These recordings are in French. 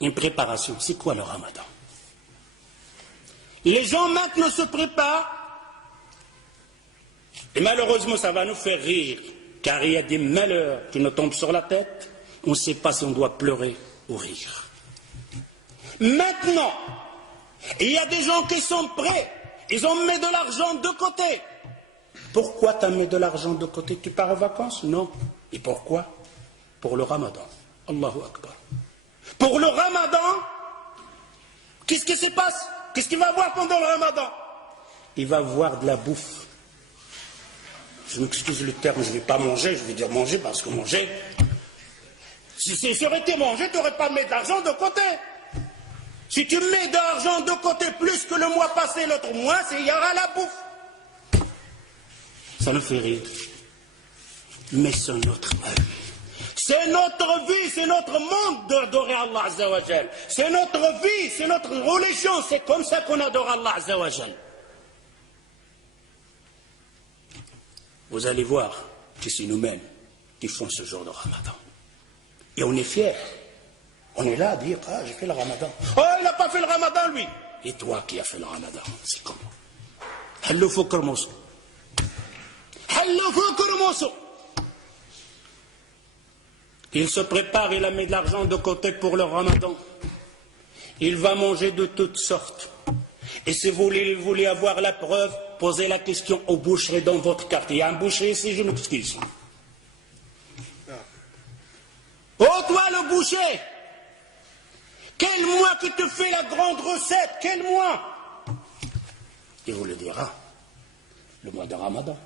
Une préparation, c'est quoi le ramadan? Les gens maintenant se préparent, et malheureusement ça va nous faire rire, car il y a des malheurs qui nous tombent sur la tête, on ne sait pas si on doit pleurer ou rire. Maintenant, il y a des gens qui sont prêts, ils ont mis de l'argent de côté. Pourquoi tu as mis de l'argent de côté? Tu pars en vacances? Non. Et pourquoi? Pour le ramadan. Allahu Akbar. Pour le ramadan, qu'est-ce qui se passe? Qu'est-ce qu'il va voir pendant le ramadan? Il va voir de la bouffe. Je m'excuse le terme, je ne vais pas manger, je vais dire manger parce que manger, si ça aurait été manger, tu n'aurais pas mis de l'argent de côté. Si tu mets de l'argent de côté plus que le mois passé, l'autre mois, il y aura la bouffe. Ça nous fait rire. Mais c'est notre mal. C'est notre vie, c'est notre monde d'adorer Allah Azza wa Jal. C'est notre vie, c'est notre religion, c'est comme ça qu'on adore Allah Azza wa Jal. Vous allez voir que c'est nous-mêmes qui font ce jour de ramadan. Et on est fiers. On est là à dire, ah, j'ai fait le ramadan. Oh, il n'a pas fait le ramadan, lui. Et toi qui as fait le ramadan, c'est comment? Hallo fukr mousso. Hallo fukr mousso. Il se prépare, il a mis de l'argent de côté pour le ramadan. Il va manger de toutes sortes. Et si vous voulez avoir la preuve, posez la question aux boucheries dans votre quartier. Il y a un boucher ici, je m'excuse. Oh, toi le boucher, quel mois que tu fais la grande recette? Quel mois? Il vous le dira. Le mois de ramadan.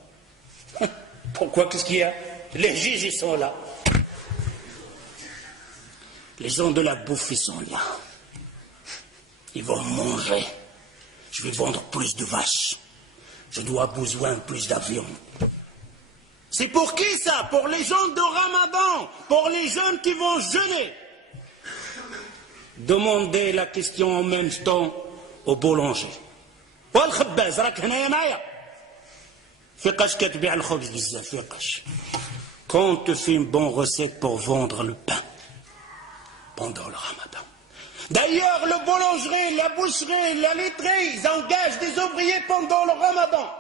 Pourquoi? Qu'est-ce qu'il y a? Les juges, ils sont là. Les gens de la bouffe, ils sont là. Ils vont manger. Je vais vendre plus de vaches. Je dois besoin plus d'avions. C'est pour qui ça? Pour les gens de Ramadan, pour les jeunes qui vont jeûner. Demandez la question en même temps au boulanger. والخباز راك هنايا معايا فيقاش كتبيع الخبز بزاف فيقاش. Quand tu fais une bonne recette pour vendre le pain pendant le ramadan. D'ailleurs, le boulangerie, la boucherie, la laiterie, ils engagent des ouvriers pendant le ramadan.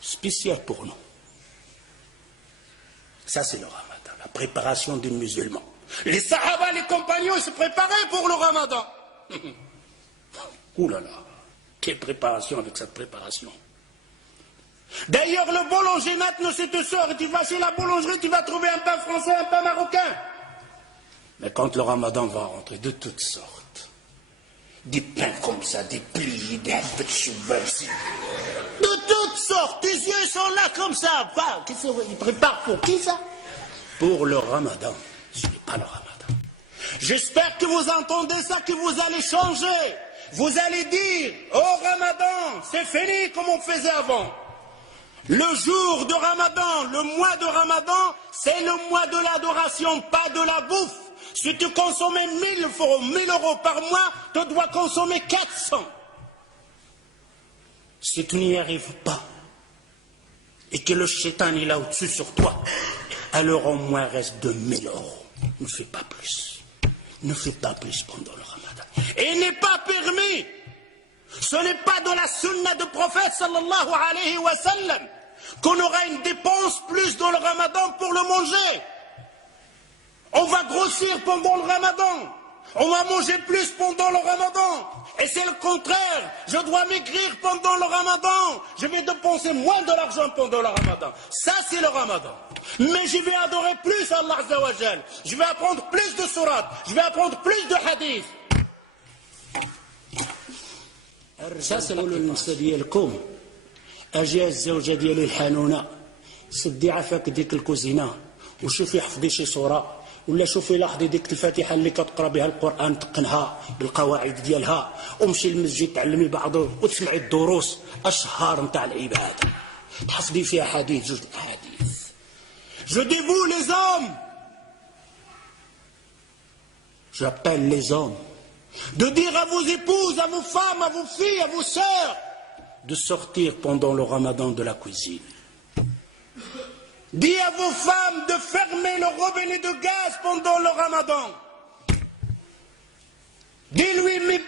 Spécial pour nous. Ça, c'est le ramadan, la préparation des musulmans. Les sahaba, les compagnons, ils se préparaient pour le ramadan. Ouh là là, quelle préparation avec cette préparation. D'ailleurs, le boulanger, maintenant, c'est te sort et tu vas chez la boulangerie, tu vas trouver un pain français, un pain marocain. Mais quand le ramadan va rentrer, de toutes sortes, des pains comme ça, des plis, des cheval, de toutes sortes, tes yeux sont là comme ça. Ils préparent pour qui ça? Pour le ramadan. Ce n'est pas le ramadan. J'espère que vous entendez ça, que vous allez changer. Vous allez dire, oh ramadan, c'est fini comme on faisait avant. Le jour de ramadan, le mois de ramadan, c'est le mois de l'adoration, pas de la bouffe. Si tu consommais 1000 euros par mois, tu dois consommer 400. Si tu n'y arrives pas, et que le shaitan est là au-dessus sur toi, alors au moins reste 2000 euros. Ne fais pas plus. Ne fais pas plus pendant le ramadan. Et il n'est pas permis. Ce n'est pas dans la sunna du prophète sallallahu alayhi wa sallam qu'on aura une dépense plus dans le ramadan pour le manger. On va grossir pendant le ramadan. On va manger plus pendant le ramadan. Et c'est le contraire. Je dois maigrir pendant le ramadan. Je vais dépenser moins de l'argent pendant le ramadan. Ça, c'est le ramadan. Mais je vais adorer plus Allah Azza wa Jal. Je vais apprendre plus de surat. Je vais apprendre plus de hadith. Ça, c'est النساء ديالكم. أجي الزوجة ديالي الحنونة. سدي عافاك ديك الكوزينة. وشوفي حفظي شي صورة. ولا شوفي لاحظي ديك الفاتحه اللي كتقرا بها القران تقنها بالقواعد ديالها ومشي للمسجد تعلمي بعضه وتسمعي الدروس اشهار نتاع العباده تحفظي فيها حديث جوج احاديث. Je dis vous les hommes, j'appelle les hommes, de dire à vos épouses, à vos femmes, à vos filles, à vos sœurs, de sortir pendant le ramadan de la cuisine. Dis à vos femmes de fermer le robinet de gaz pendant le ramadan.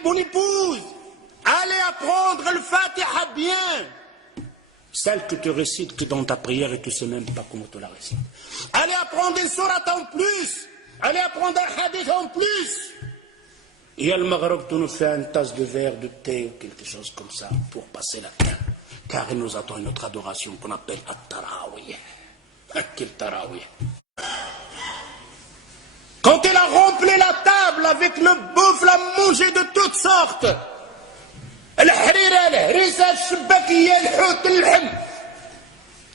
mon épouse, allez apprendre le Fatiha bien. Celle que tu récites que dans ta prière et tu ne sais même pas comment tu la récites. Allez apprendre une sourate en plus. Allez apprendre un hadith en plus. Et à le Maghreb, tu nous fais une tasse de verre, de thé ou quelque chose comme ça pour passer la fin. Car il nous attend une autre adoration qu'on appelle At-Tarawih. Quel Tarawih. Quand il a rempli la table avec le bouffe, l'a mangé de toutes sortes.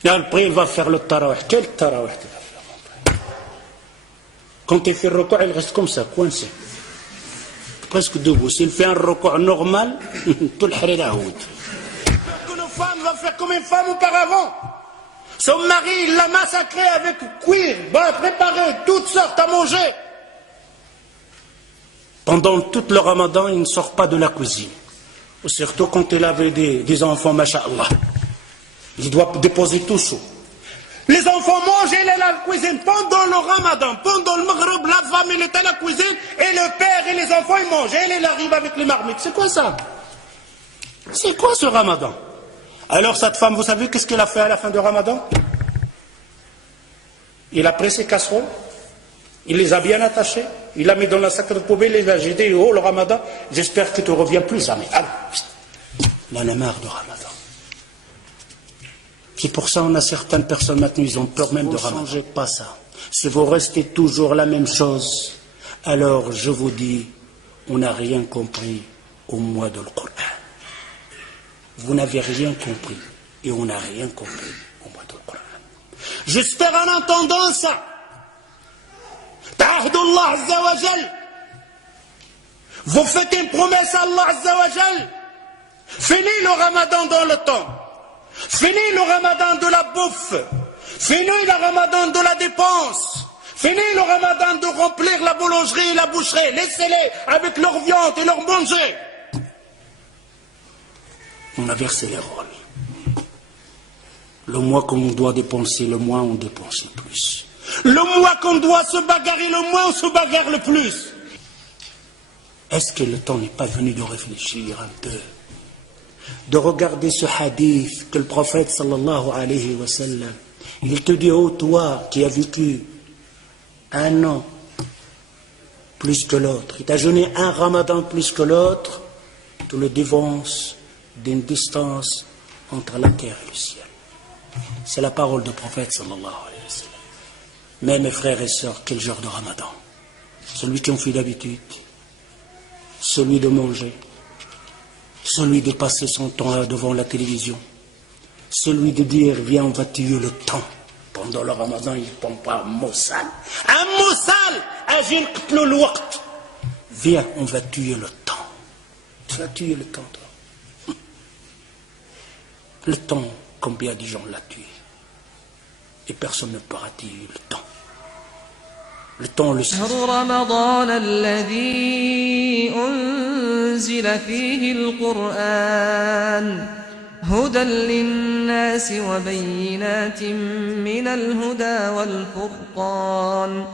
Après, il va faire le tarawih. Quel tarawih tu vas faire? Quand il fait le recours, il reste comme ça, coincé. Presque debout. S'il fait un recours normal, tout le harira houd. Une femme va faire comme une femme auparavant. Son mari, il l'a massacré avec cuir, va préparer toutes sortes à manger. Pendant tout le ramadan, il ne sort pas de la cuisine. Surtout quand il avait des enfants, masha'Allah. Il doit déposer tout chaud. Les enfants mangent, il est à la cuisine. Pendant le ramadan, pendant le maghreb, la femme, elle est à la cuisine, et le père et les enfants, ils mangent. Et il arrive avec les marmites. C'est quoi ça? C'est quoi ce ramadan? Alors cette femme, vous savez qu'est-ce qu'elle a fait à la fin du ramadan? Il a pris ses casseroles, il les a bien attachées, il l'a mis dans la sac de poubelle, il a dit, oh le ramadan, j'espère que tu ne reviens plus jamais. Alors, il en a marre du ramadan. C'est pour ça qu'on a certaines personnes maintenant, ils ont peur même de ramadan. Ne changez pas ça. Si vous restez toujours la même chose, alors je vous dis, on n'a rien compris au mois de l'Coran. Vous n'avez rien compris et on n'a rien compris au mois de l'Coran. J'espère en entendant ça. Ta'ahdullah Azza wa Jal. Vous faites une promesse à Allah Azza wa Jal. Finis le ramadan dans le temps. Finis le ramadan de la bouffe. Finis le ramadan de la dépense. Finis le ramadan de remplir la boulangerie et la boucherie. Laissez-les avec leur viande et leur manger. On a versé les rôles. Le mois qu'on doit dépenser, le mois on dépense le plus. Le mois qu'on doit se bagarrer, le mois on se bagarre le plus. Est-ce que le temps n'est pas venu de réfléchir un peu, de regarder ce hadith que le prophète sallallahu alayhi wa sallam, il te dit, oh toi qui as vécu un an plus que l'autre, il t'a jeûné un ramadan plus que l'autre, tu le dévances d'une distance entre la terre et le ciel. C'est la parole du prophète sallallahu alayhi wa sallam. Mais mes frères et sœurs, quel genre de ramadan? Celui qui en fait d'habitude, celui de manger, celui de passer son temps devant la télévision, celui de dire viens on va tuer le temps. Pendant le ramadan il ne pompe pas un mot sale. Un mot sale, agir le waqt. Viens on va tuer le temps. Tu vas tuer le temps toi. Le temps, combien de gens l'ont tué? Et personne ne pourra tuer le temps. Le temps le sait. رمضان الذي أنزل فيه القرآن هدى للناس وبينات من الهدى والفرقان